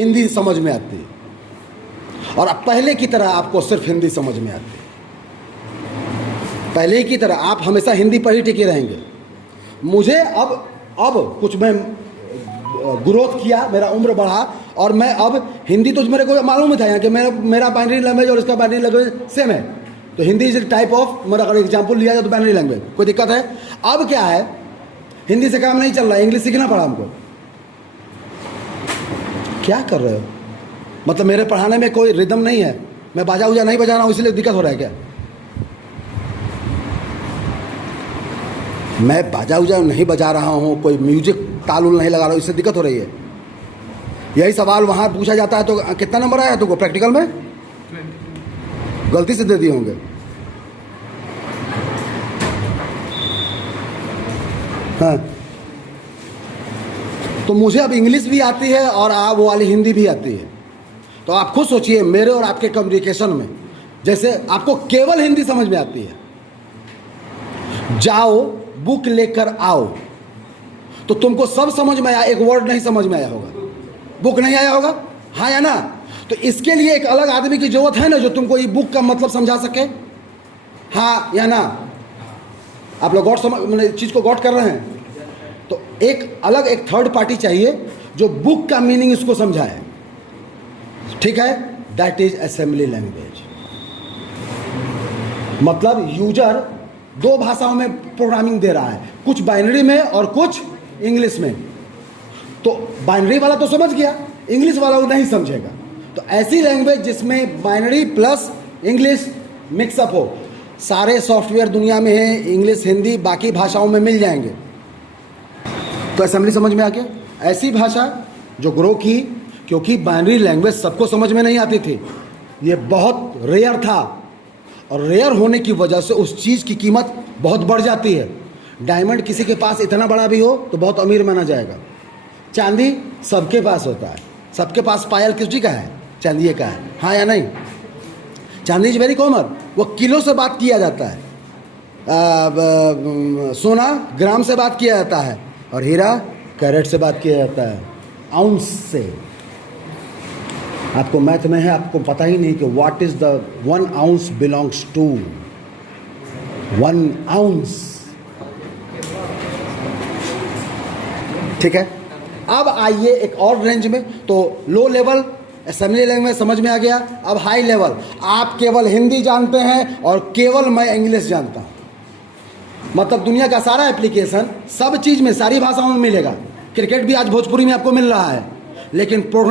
हिंदी समझ में आती है, और अब पहले की तरह आपको सिर्फ हिंदी समझ में आती है। पहले की तरह आप हमेशा हिंदी पर ही टिके रहेंगे। मुझे अब कुछ मैं ग्रोथ किया, मेरा उम्र बढ़ा, और मैं अब हिंदी तो मेरे को मालूम ही था यहाँ कि मेरा बाइनरी लैंग्वेज और इसका बाइनरी लैंग्वेज सेम है, तो हिंदी इज टाइप ऑफ, मेरा अगर एग्जाम्पल लिया जाए तो बाइनरी लैंग्वेज, कोई दिक्कत है? अब क्या है, हिंदी से काम नहीं चल रहा है, इंग्लिश सीखना पड़ा हमको। क्या कर रहे हो? मतलब मेरे पढ़ाने में कोई रिदम नहीं है, मैं बाजा उजा नहीं बजा रहा हूँ इसलिए दिक्कत हो रहा है क्या? मैं बाजा उजा नहीं बजा रहा हूँ, कोई म्यूजिक ताल उल नहीं लगा रहा हूँ, इससे दिक्कत हो रही है? यही सवाल वहाँ पूछा जाता है तो कितना नंबर आया तुमको प्रैक्टिकल में? 22 गलती से दे दिए होंगे। हाँ, तो मुझे अब इंग्लिश भी आती है और वो वाली हिंदी भी आती है। तो आप खुद सोचिए, मेरे और आपके कम्युनिकेशन में जैसे आपको केवल हिंदी समझ में आती है, जाओ बुक लेकर आओ, तो तुमको सब समझ में आया, एक वर्ड नहीं समझ में आया होगा, बुक नहीं आया होगा, हाँ या ना? तो इसके लिए एक अलग आदमी की जरूरत है ना, जो तुमको ये बुक का मतलब समझा सके, हाँ या ना? आप लोग गॉड समझ चीज़ को गॉड कर रहे हैं, तो एक अलग एक थर्ड पार्टी चाहिए जो बुक का मीनिंग इसको समझाए। ठीक है, दैट इज असेंबली लैंग्वेज। मतलब यूजर दो भाषाओं में प्रोग्रामिंग दे रहा है, कुछ बाइनरी में और कुछ इंग्लिश में। तो बाइनरी वाला तो समझ गया, इंग्लिश वाला वो नहीं समझेगा। तो ऐसी लैंग्वेज जिसमें बाइनरी प्लस इंग्लिश मिक्सअप हो, सारे सॉफ्टवेयर दुनिया में है, इंग्लिश हिंदी बाकी भाषाओं में मिल जाएंगे। तो असेंबली समझ में आ गया। ऐसी भाषा जो ग्रो की, क्योंकि बाइनरी लैंग्वेज सबको समझ में नहीं आती थी, ये बहुत रेयर था, और रेयर होने की वजह से उस चीज़ की कीमत बहुत बढ़ जाती है। डायमंड किसी के पास इतना बड़ा भी हो तो बहुत अमीर माना जाएगा। चांदी सबके पास होता है, सबके पास पायल किसी का है? चांदी का है, हाँ या नहीं? चांदी इज वेरी कॉमन, वो किलो से बात किया जाता है, सोना ग्राम से बात किया जाता है, और हीरा कैरेट से बात किया जाता है, आउंस से। आपको मैथ में है, आपको पता ही नहीं कि what is the 1 ounce belongs to 1 ounce। ठीक है, अब आइए एक और रेंज में। तो लो लेवल असेंबली लैंग्वेज समझ में आ गया। अब हाई लेवल, आप केवल हिंदी जानते हैं और केवल मैं इंग्लिश जानता हूं। मतलब दुनिया का सारा एप्लीकेशन सब चीज़ में सारी भाषाओं में मिलेगा। क्रिकेट भी आज भोजपुरी में आपको मिल रहा है, लेकिन प्रोग्राम